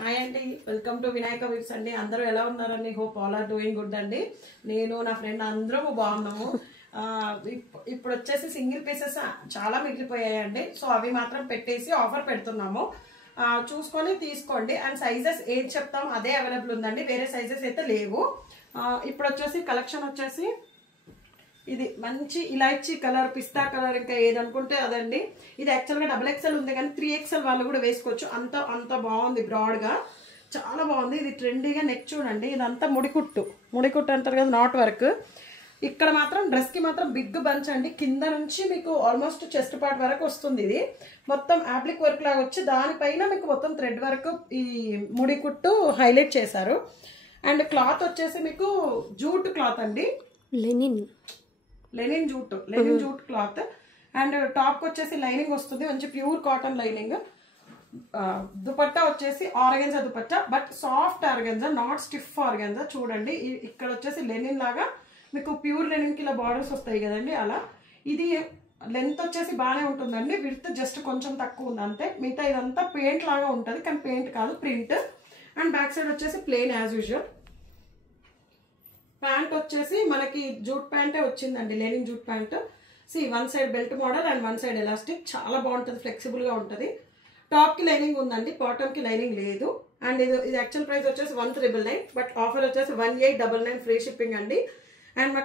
Hi అండి, welcome to Vinayaka weeks అండి. అందరూ ఎలా ఉన్నారండి? Hope all are doing good అండి. నేను నా ఫ్రెండ్ అందరూ బాగున్నాము. ఇప్పుడు వచ్చేసి సింగిల్ పీసెస్ చాలా మిగిలిపోయాయండి. సో అవి మాత్రం పెట్టేసి ఆఫర్ పెడుతున్నాము. చూసుకొని తీసుకోండి. అండ్ సైజెస్ ఏది చెప్తాం అదే అవైలబుల్ ఉందండి, వేరే సైజెస్ అయితే లేవు. ఇప్పుడు వచ్చేసి కలెక్షన్ వచ్చేసి ఇది మంచి ఇలాచీ కలర్, పిస్తా కలర్, ఇంకా ఏదనుకుంటే అదండి. ఇది యాక్చువల్గా XXL ఉంది కానీ 3XL వాళ్ళు కూడా వేసుకోవచ్చు. అంత బాగుంది, బ్రాడ్గా చాలా బాగుంది. ఇది ట్రెండీగా. నెక్ చూడండి, ఇదంతా ముడికుట్టు అంటారు కదా, నాట్ వర్క్. ఇక్కడ మాత్రం డ్రెస్కి మాత్రం బిగ్ బంచ్ అండి. కింద నుంచి మీకు ఆల్మోస్ట్ చెస్ట్ పార్ట్ వరకు వస్తుంది. ఇది మొత్తం యాప్లిక్ వర్క్ లాగా వచ్చి దానిపైన మీకు మొత్తం థ్రెడ్ వర్క్, ఈ ముడికుట్టు హైలైట్ చేశారు. అండ్ క్లాత్ వచ్చేసి మీకు జూట్ క్లాత్ అండి, linen jute cloth. And top వచ్చేసి లైనింగ్ వస్తుంది, మంచి ప్యూర్ కాటన్ లైనింగ్. దుపట్టా వచ్చేసి organza dupatta, but soft organza, not stiff organza. చూడండి, ఇక్కడ వచ్చేసి లెనిన్ లాగా మీకు ప్యూర్ లెనిన్కి ఇలా బార్డర్స్ వస్తాయి కదండి, అలా. ఇది లెంత్ వచ్చేసి బాగానే ఉంటుందండి, విడ్త్ జస్ట్ కొంచెం తక్కువ ఉంది అంతే. మిగతా ఇదంతా పెయింట్ లాగా ఉంటుంది, కానీ పెయింట్ కాదు, ప్రింట్. అండ్ బ్యాక్ సైడ్ వచ్చేసి ప్లెయిన్ యాజ్ యూజువల్. ప్యాంట్ వచ్చేసి మనకి జూట్ ప్యాంటే వచ్చిందండి, linen jute pant. One side belt model and one side elastic, చాలా బాగుంటుంది, ఫ్లెక్సిబుల్గా ఉంటుంది. టాప్కి లైనింగ్ ఉందండి, బాటమ్కి లైనింగ్ లేదు. అండ్ ఇది యాక్చువల్ ప్రైస్ వచ్చేసి 1,999, బట్ ఆఫర్ వచ్చేసి 1,899 ఫ్రీ షిప్పింగ్ అండి. అండ్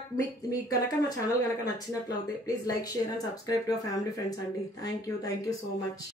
మీకు కనుక మా ఛానల్ కనుక నచ్చినట్లయితే please like, share and subscribe to our family friends అండి. Thank you so much.